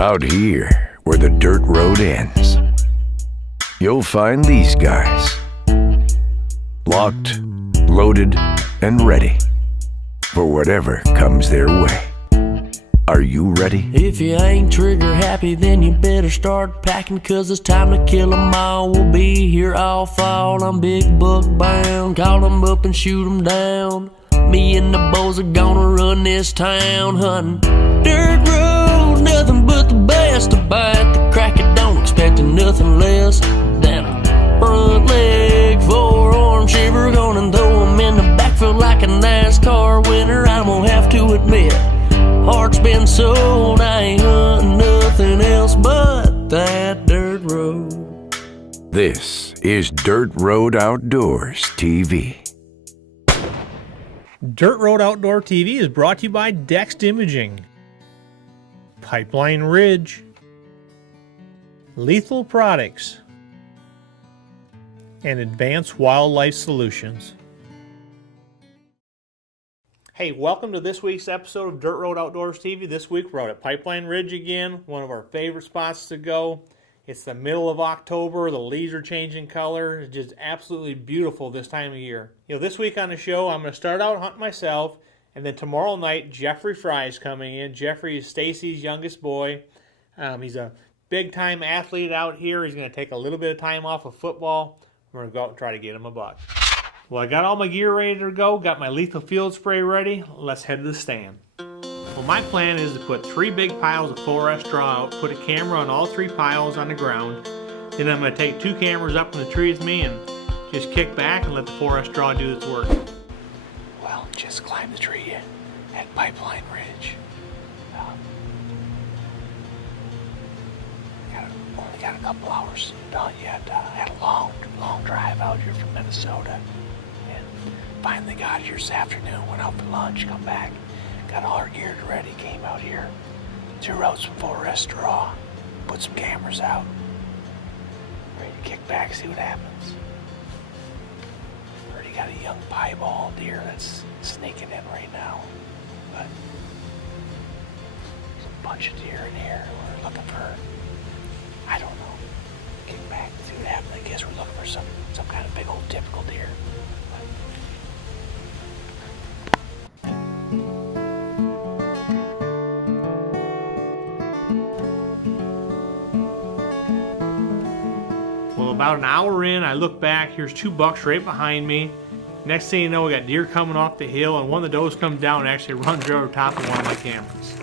Out here, where the dirt road ends, you'll find these guys. Locked, loaded, and ready for whatever comes their way. Are you ready? If you ain't trigger happy, then you better start packing, 'cause it's time to kill 'em all. We'll be here all fall. I'm big buck bound. Call 'em up and shoot 'em down. Me and the boys are gonna run this town hunting dirt roads, nothing but the best. To bite the crack, it don't expecting nothing less than a front leg, forearm shiver, gonna throw 'em in the backfield like a NASCAR winner. I'm gonna have to admit, heart's been sold. I ain't hunting nothing else but that dirt road. This is Dirt Road Outdoors TV. Dirt Road Outdoor TV is brought to you by Dext Imaging, Pipeline Ridge, Lethal Products, and Advanced Wildlife Solutions. Hey, welcome to this week's episode of Dirt Road Outdoors TV. This week we're out at Pipeline Ridge again, one of our favorite spots to go. It's the middle of October, the leaves are changing color. It's just absolutely beautiful this time of year. This week on the show, I'm going to start out hunting myself, and then tomorrow night, Jeffrey Fry's coming in. Jeffrey is Stacy's youngest boy. He's a big-time athlete out here. He's going to take a little bit of time off of football. We're going to go out and try to get him a buck. Well, I got all my gear ready to go, got my lethal field spray ready. Let's head to the stand. Well, my plan is to put 3 big piles of 4S straw out, put a camera on all 3 piles on the ground. Then I'm going to take 2 cameras up in the tree with me and just kick back and let the 4S straw do its work. Well, just climbed the tree at Pipeline Ridge. Only got a couple hours done yet. Had a long drive out here from Minnesota. And finally got here this afternoon, went out for lunch, come back. Got all our gear ready, came out here, threw out some 4S straw, put some cameras out, ready to kick back, see what happens. Already got a young piebald deer that's sneaking in right now, but there's a bunch of deer in here. We're looking for, I don't know, kick back, see what happens. I guess we're looking for some kind of big old typical deer. About an hour in, I look back, here's 2 bucks right behind me. Next thing you know, we got deer coming off the hill, and one of the does comes down and actually runs right over top of one of my cameras.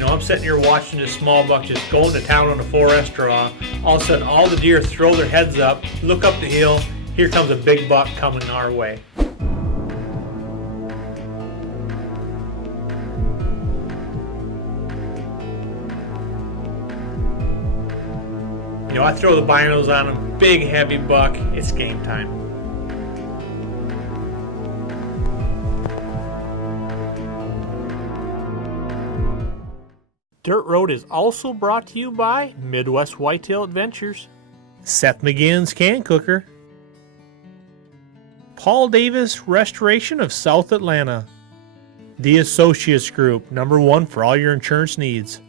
I'm sitting here watching this small buck just going to town on a 4S straw. All of a sudden, all the deer throw their heads up, look up the hill. Here comes a big buck coming our way. I throw the binos on him. Big, heavy buck. It's game time. Dirt Road is also brought to you by Midwest Whitetail Adventures, Seth McGinn's Can Cooker, Paul Davis Restoration of South Atlanta, The Associates Group, #1 for all your insurance needs,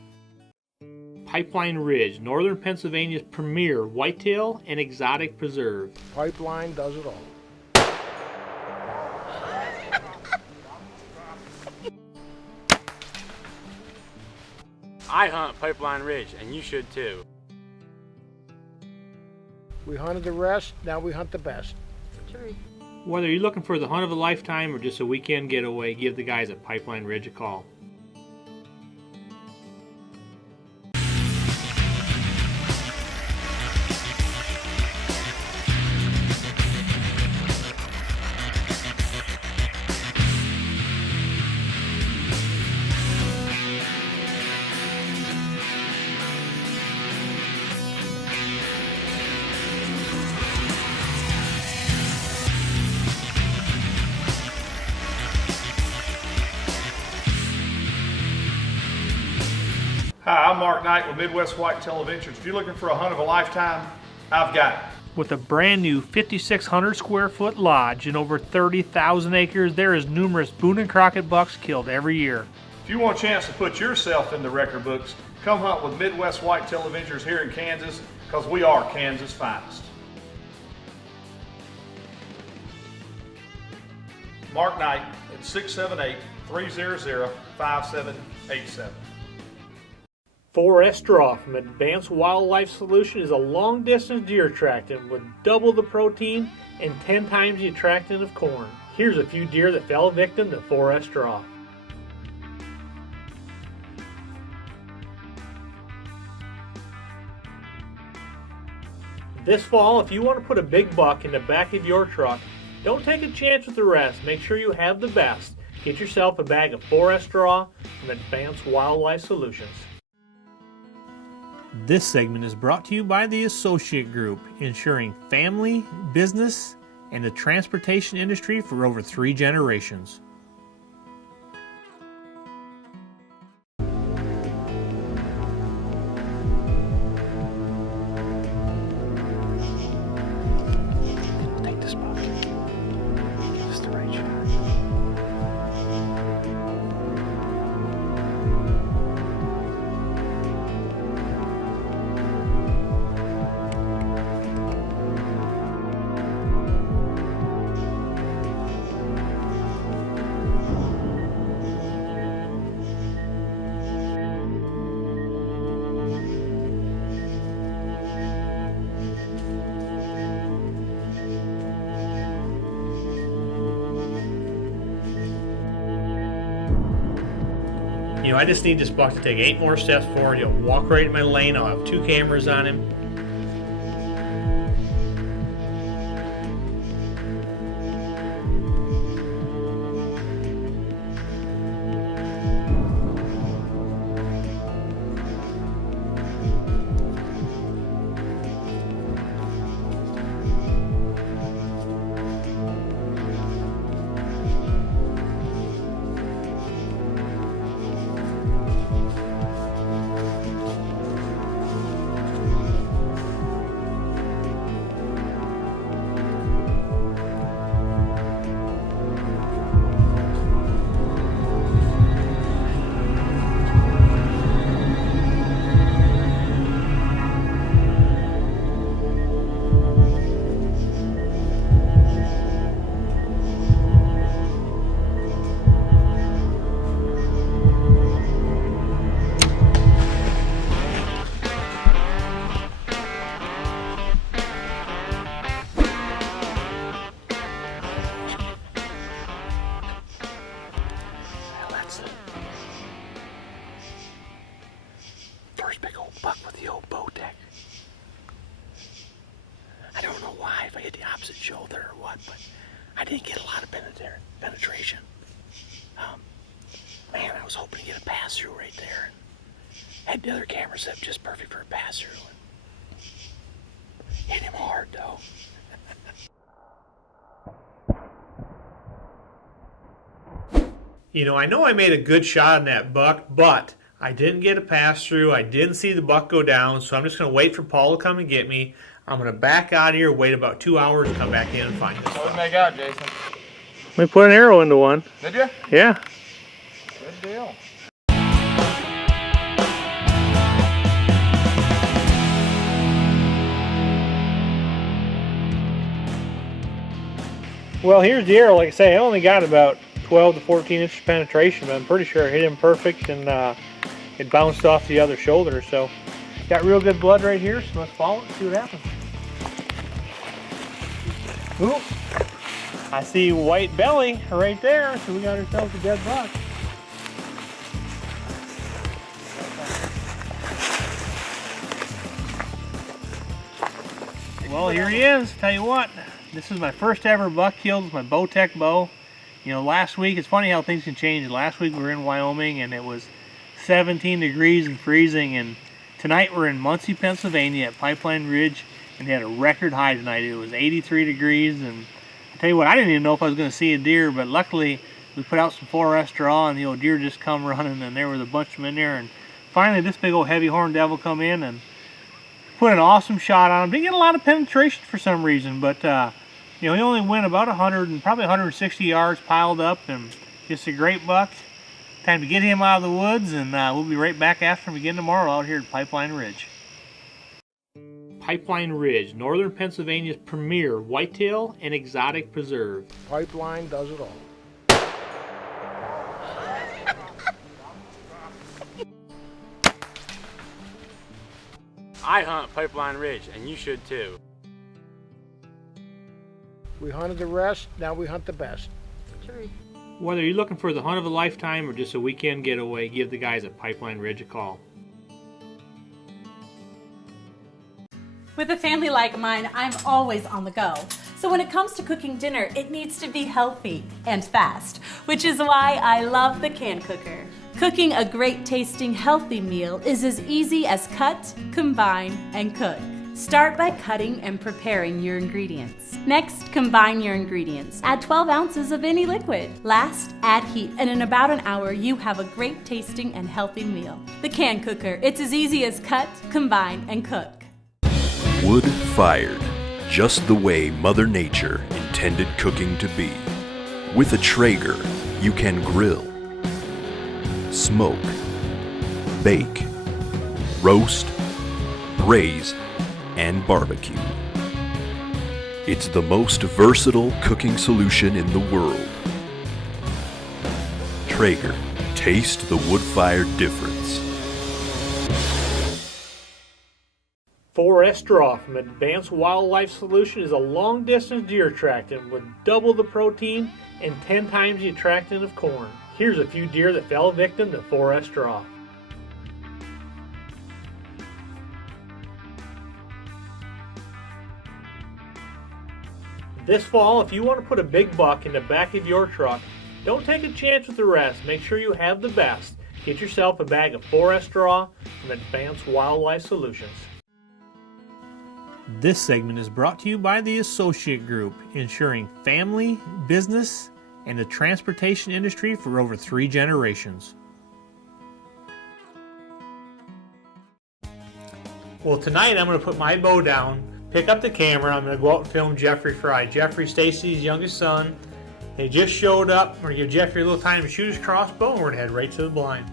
Pipeline Ridge, Northern Pennsylvania's premier whitetail and exotic preserve. Pipeline does it all. I hunt Pipeline Ridge, and you should too. We hunted the rest, now we hunt the best. True. Whether you're looking for the hunt of a lifetime or just a weekend getaway, give the guys at Pipeline Ridge a call. Hi, I'm Mark Knight with Midwest Whitetail Adventures. If you're looking for a hunt of a lifetime, I've got it. With a brand new 5,600 square foot lodge and over 30,000 acres, there is numerous Boone and Crockett bucks killed every year. If you want a chance to put yourself in the record books, come hunt with Midwest Whitetail Adventures here in Kansas, because we are Kansas' finest. Mark Knight at 678-300-5787. 4S Draw from Advanced Wildlife Solution is a long-distance deer attractant with double the protein and 10 times the attractant of corn. Here's a few deer that fell victim to 4S Draw. This fall, if you want to put a big buck in the back of your truck, don't take a chance with the rest. Make sure you have the best. Get yourself a bag of 4S Draw from Advanced Wildlife Solutions. This segment is brought to you by the Associate Group, ensuring family, business, and the transportation industry for over 3 generations. Take this box. Just the right shot. You know, I just need this buck to take 8 more steps forward. He'll walk right in my lane. I'll have 2 cameras on him. First big old buck with the old bow deck. I don't know why, if I hit the opposite shoulder or what, but I didn't get a lot of penetration. Man, I was hoping to get a pass through right there. Had the other camera set up just perfect for a pass through. Hit him hard though. You know I made a good shot on that buck, but I didn't get a pass through. I didn't see the buck go down, so I'm just going to wait for Paul to come and get me. I'm going to back out of here, wait about 2 hours, and come back in and find this. What did you make out, Jason? We put an arrow into one. Did you? Yeah. Good deal. Well, here's the arrow. Like I say, I only got about 12 to 14 inches penetration, but I'm pretty sure I hit him perfect, and it bounced off the other shoulder. So got real good blood right here, so let's follow it and see what happens. Ooh, I see white belly right there, so we got ourselves a dead buck. Well, here he is. Tell you what, this is my first ever buck killed with my Bowtech bow. You know, last week, it's funny how things can change. Last week we were in Wyoming and it was 17 degrees and freezing, and tonight we're in Muncie, Pennsylvania at Pipeline Ridge, and they had a record high tonight. It was 83 degrees, and I tell you what, I didn't even know if I was going to see a deer, but luckily we put out some 4S draw and the old deer just come running, and there was a bunch of them in there, and finally this big old heavy horn devil come in and put an awesome shot on him. Didn't get a lot of penetration for some reason, but he only went about 100 and probably 160 yards piled up, and just a great buck. Time to get him out of the woods, and we'll be right back after him again tomorrow out here at Pipeline Ridge. Pipeline Ridge, northern Pennsylvania's premier whitetail and exotic preserve. Pipeline does it all. I hunt Pipeline Ridge, and you should too. We hunted the rest, now we hunt the best. Whether you're looking for the hunt of a lifetime or just a weekend getaway, give the guys at Pipeline Ridge a call. With a family like mine, I'm always on the go. So when it comes to cooking dinner, it needs to be healthy and fast, which is why I love the can cooker. Cooking a great tasting, healthy meal is as easy as cut, combine, and cook. Start by cutting and preparing your ingredients. Next, combine your ingredients. Add 12 ounces of any liquid. Last, add heat, and in about an hour, you have a great tasting and healthy meal. The can cooker, it's as easy as cut, combine, and cook. Wood-fired, just the way Mother Nature intended cooking to be. With a Traeger, you can grill, smoke, bake, roast, braise, and barbecue. It's the most versatile cooking solution in the world. Traeger, taste the wood-fired difference. 4S Draw from Advanced Wildlife Solution is a long-distance deer attractant with double the protein and 10 times the attractant of corn. Here's a few deer that fell victim to 4S Draw. This fall, if you want to put a big buck in the back of your truck, don't take a chance with the rest. Make sure you have the best. Get yourself a bag of 4S Draw from Advanced Wildlife Solutions. This segment is brought to you by the Associate Group, ensuring family, business, and the transportation industry for over 3 generations. Well, tonight I'm going to put my bow down, pick up the camera. I'm going to go out and film Jeffrey Fry. Jeffrey, Stacy's youngest son. They just showed up. We're going to give Jeffrey a little time to shoot his crossbow, and we're going to head right to the blind.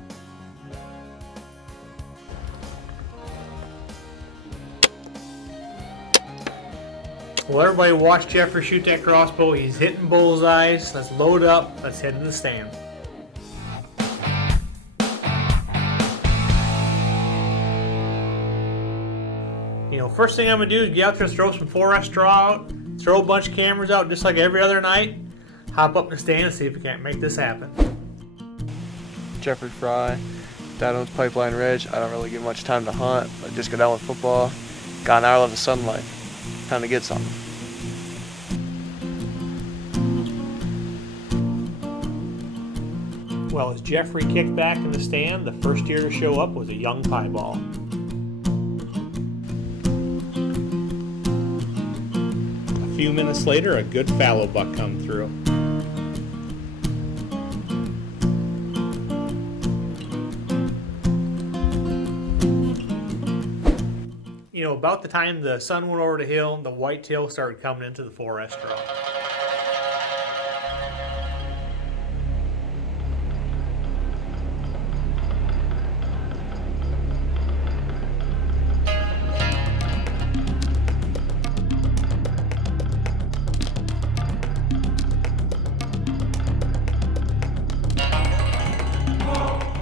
Well, everybody watch Jeffrey shoot that crossbow. He's hitting bullseyes. Let's load up. Let's head to the stand. First thing I'm going to do is get out there and throw some 4S Draw out, throw a bunch of cameras out just like every other night, hop up in the stand and see if we can't make this happen. Jeffrey Fry, Dad owns Pipeline Ridge. I don't really get much time to hunt. I just go down with football. Got an hour left of sunlight. Time to get something. Well, as Jeffrey kicked back in the stand, the first deer to show up was a young piebald. A few minutes later, a good fallow buck come through. About the time the sun went over the hill, the whitetail started coming into the 4S Draw.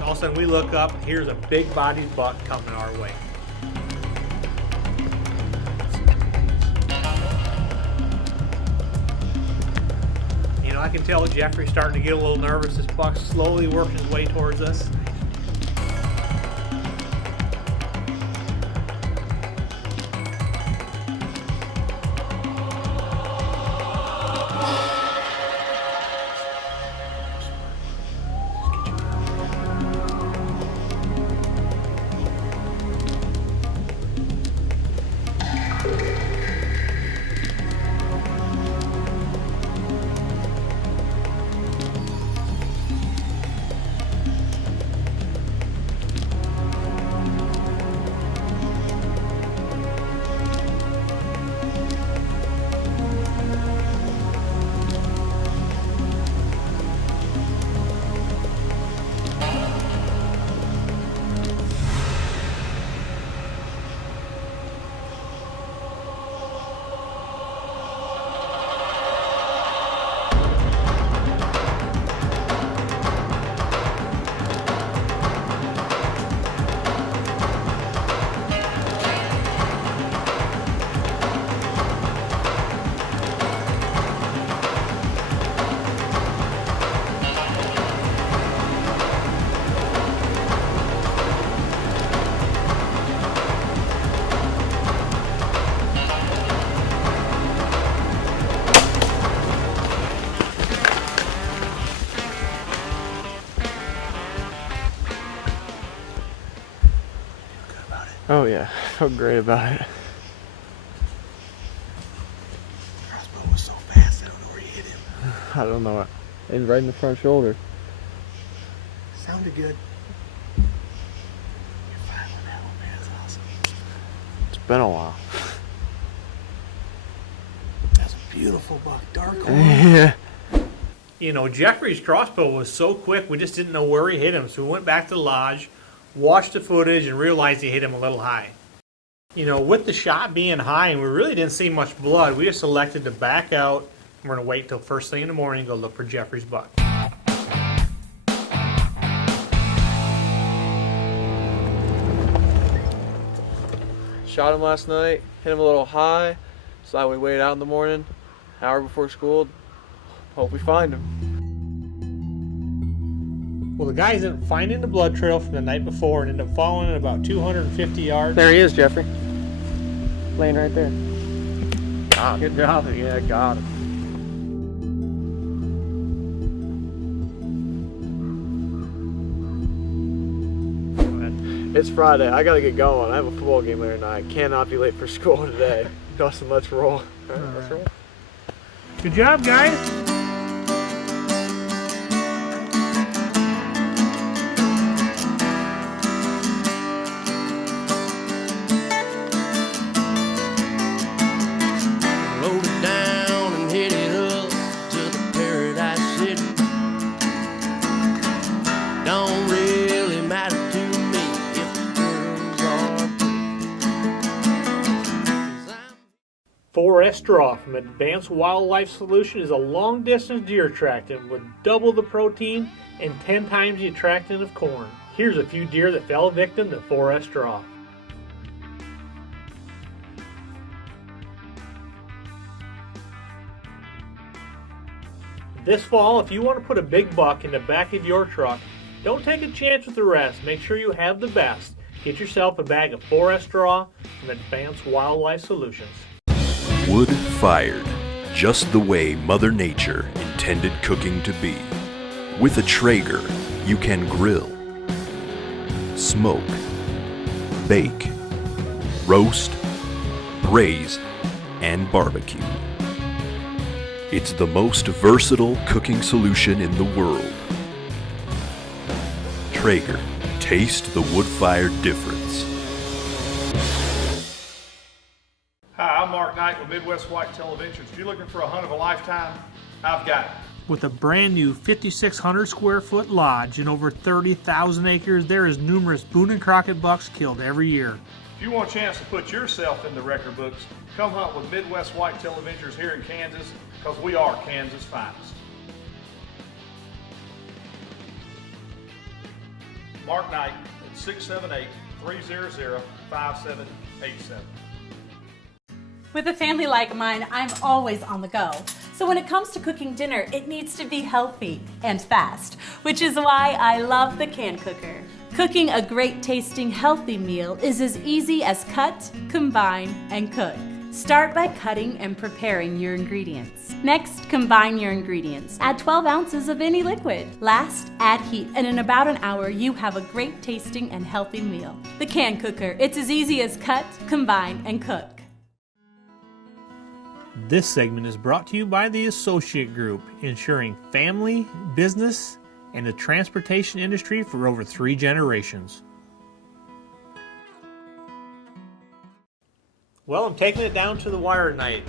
All of a sudden we look up, and here's a big-bodied buck coming our way. I can tell Jeffrey's starting to get a little nervous. This buck's slowly working his way towards us. Oh yeah, I felt great about it. Crossbow was so fast, I don't know where you hit him. I don't know it. It's right in the front shoulder. Sounded good. You're fine with that one, man. That's awesome. It's been a while. That's a beautiful buck. Dark one. Yeah. You know, Jeffrey's crossbow was so quick, we just didn't know where he hit him. So we went back to the lodge, watched the footage, and realized he hit him a little high. You know, with the shot being high and we really didn't see much blood, we just elected to back out. And we're going to wait till first thing in the morning and go look for Jeffrey's buck. Shot him last night, hit him a little high, so I would wait out in the morning, an hour before school, hope we find him. Well, the guys ended up finding the blood trail from the night before and ended up following it about 250 yards. There he is, Jeffrey. Laying right there. Good job. Yeah, got him. It's Friday. I gotta get going. I have a football game later tonight. Cannot be late for school today. Dustin, let's roll. All right, let's roll. Good job, guys. Load it down and hit it up to the Paradise City. Don't really matter to me if the girls are pretty. 4S Draw from Advanced Wildlife Solution is a long-distance deer attractant with double the protein and 10 times the attractant of corn. Here's a few deer that fell victim to 4S Draw. This fall, if you want to put a big buck in the back of your truck, don't take a chance with the rest. Make sure you have the best. Get yourself a bag of 4S Draw from Advanced Wildlife Solutions. Wood fired, just the way Mother Nature intended cooking to be. With a Traeger, you can grill, smoke, bake, roast, braise, and barbecue. It's the most versatile cooking solution in the world. Traeger, taste the wood-fired difference. Hi, I'm Mark Knight with Midwest Whitetail Adventures. If you're looking for a hunt of a lifetime, I've got it. With a brand new 5,600 square foot lodge and over 30,000 acres, there is numerous Boone and Crockett bucks killed every year. If you want a chance to put yourself in the record books, come hunt with Midwest Whitetail Adventures here in Kansas, because we are Kansas' finest. Mark Knight at 678-300-5787. With a family like mine, I'm always on the go. So when it comes to cooking dinner, it needs to be healthy and fast, which is why I love the can cooker. Cooking a great tasting, healthy meal is as easy as cut, combine, and cook. Start by cutting and preparing your ingredients. Next, combine your ingredients. Add 12 ounces of any liquid. Last, add heat, and in about an hour, you have a great tasting and healthy meal. The can cooker, it's as easy as cut, combine, and cook. This segment is brought to you by the Associate Group, ensuring family, business, and the transportation industry for over 3 generations. Well, I'm taking it down to the wire tonight,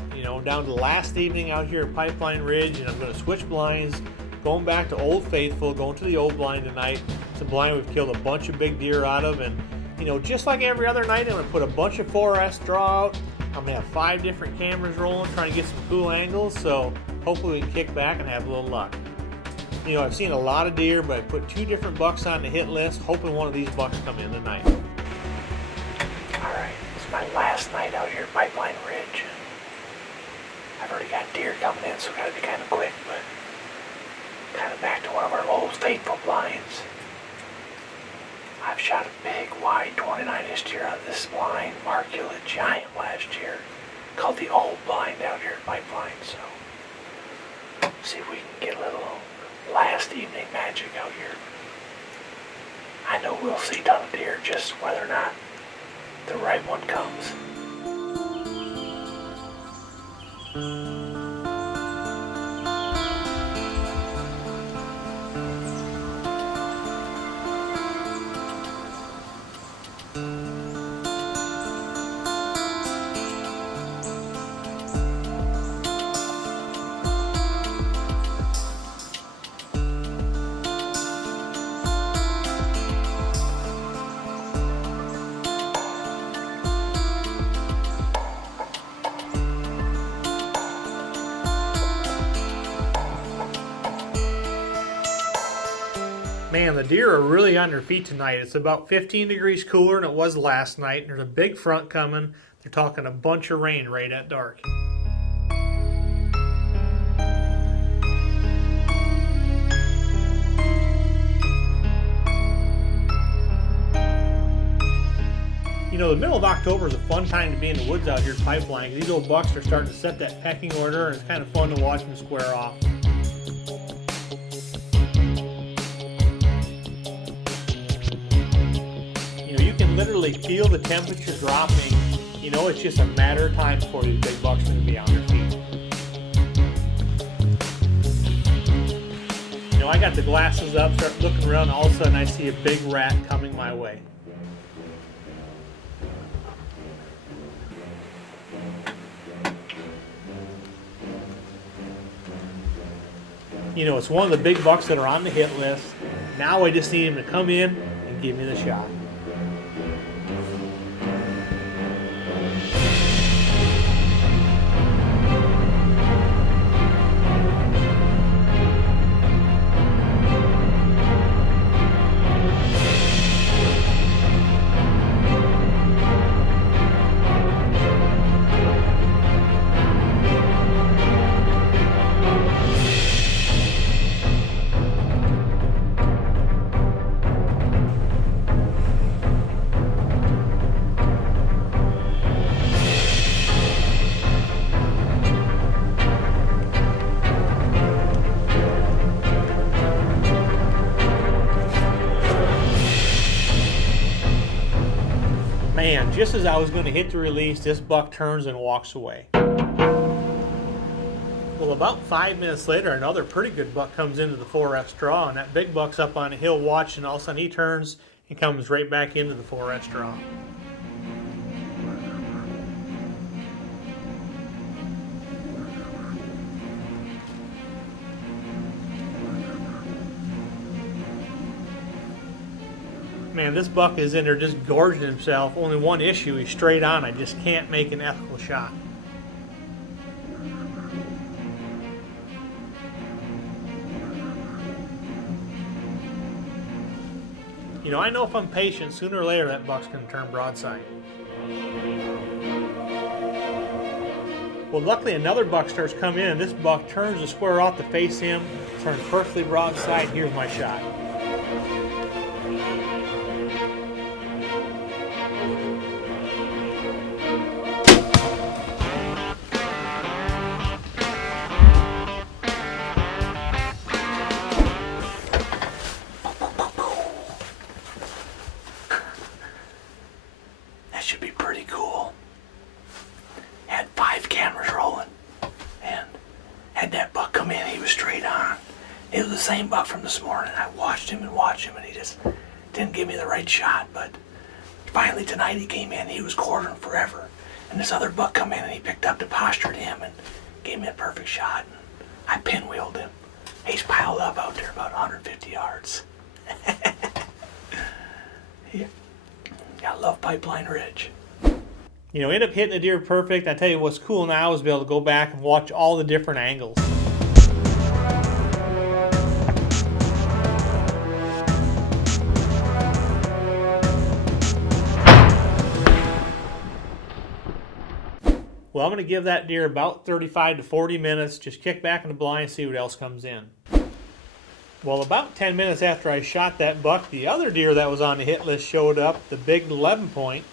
down to the last evening out here at Pipeline Ridge, and I'm going to switch blinds, going back to Old Faithful, going to the old blind tonight. It's a blind we've killed a bunch of big deer out of, and just like every other night, I'm going to put a bunch of 4S draw out. I'm going to have 5 different cameras rolling, trying to get some cool angles, so hopefully we can kick back and have a little luck. I've seen a lot of deer, but I put 2 different bucks on the hit list, hoping one of these bucks come in tonight. Alright, it's my last night out here at Pipeline Ridge. I've already got deer coming in, so gotta be kind of quick, but kind of back to one of our Old Faithful blinds. I've shot a big, wide 29-inch deer out of this blind. Mark killed a giant last year, called the Old Blind out here at Pipeline, so see if we can get a little last evening magic out here. I know we'll see a ton of deer, just whether or not the right one comes. Man, the deer are really on their feet tonight. It's about 15 degrees cooler than it was last night. And there's a big front coming. They're talking a bunch of rain right at dark. You know, the middle of October is a fun time to be in the woods out here at Pipeline. These old bucks are starting to set that pecking order, and it's kind of fun to watch them square off. Literally feel the temperature dropping. You know, it's just a matter of time before these big bucks are going to be on their feet. You know, I got the glasses up, start looking around, and all of a sudden I see a big rat coming my way. You know, it's one of the big bucks that are on the hit list. Now I just need him to come in and give me the shot. Man, just as I was going to hit the release, this buck turns and walks away. Well, about 5 minutes later, another pretty good buck comes into the 4S draw, and that big buck's up on a hill watching, and all of a sudden he turns and comes right back into the 4S draw. Man, this buck is in there just gorging himself. Only one issue, he's straight on. I just can't make an ethical shot. You know, I know if I'm patient, sooner or later that buck's going to turn broadside. Well, luckily another buck starts coming in, and this buck turns to square off to face him, turns perfectly broadside. Here's my shot. Should be pretty cool. Had 5 cameras rolling and had that buck come in. He was straight on. It was the same buck from this morning. I watched him and he just didn't give me the right shot. But finally tonight he came in. He was quartering forever, and this other buck come in and he picked up the posture to him and gave me a perfect shot. And I pinwheeled him. He's piled up out there about 150 yards. Yeah. I love Pipeline Ridge. You know, end up hitting the deer perfect. I tell you what's cool now is be able to go back and watch all the different angles. Well, I'm going to give that deer about 35 to 40 minutes. Just kick back in the blind and see what else comes in. Well, about 10 minutes after I shot that buck, the other deer that was on the hit list showed up, the big 11 point.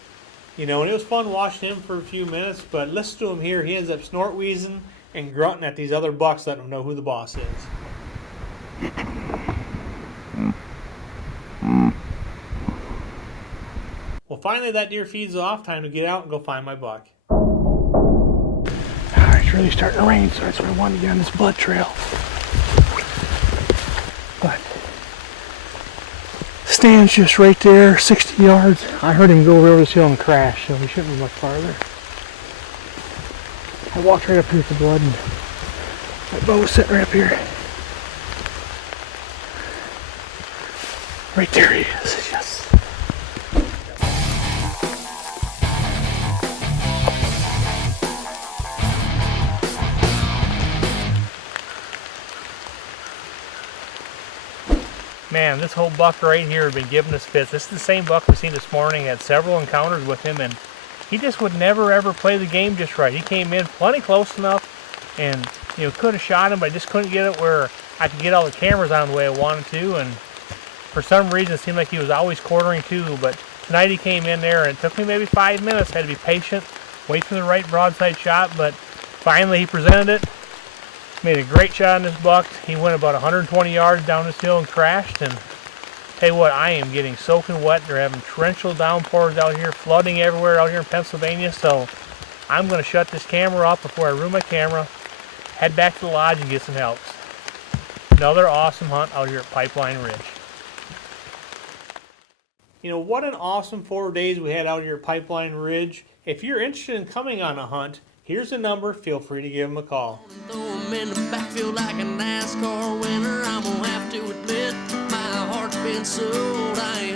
You know, and it was fun watching him for a few minutes, but listen to him here. He ends up snort wheezing and grunting at these other bucks, letting them know who the boss is. Well, finally that deer feeds off, time to get out and go find my buck. It's really starting to rain, so that's why I wanted to get on this blood trail. But stand's just right there, 60 yards. I heard him go over this hill and crash, so he shouldn't be much farther. I walked right up here with the blood, and my bow was sitting right up here. Right there he is, yes. Man, this whole buck right here had been giving us fits. This is the same buck we seen this morning. Had several encounters with him, and he just would never ever play the game just right. He came in plenty close enough, and could have shot him, but I just couldn't get it where I could get all the cameras on the way I wanted to. And for some reason, it seemed like he was always quartering too. But tonight he came in there, and it took me maybe 5 minutes. I had to be patient, wait for the right broadside shot, but finally he presented it. Made a great shot on this buck. He went about 120 yards down this hill and crashed. And tell you what, I am getting soaking wet. They're having torrential downpours out here, flooding everywhere out here in Pennsylvania. So I'm going to shut this camera off before I ruin my camera, head back to the lodge and get some help. Another awesome hunt out here at Pipeline Ridge. What an awesome 4 days we had out here at Pipeline Ridge. If you're interested in coming on a hunt, here's the number. Feel free to give them a call. Throw 'em in the backfield like a NASCAR winner. I'm gonna have to admit, my heart's been sold. I ain't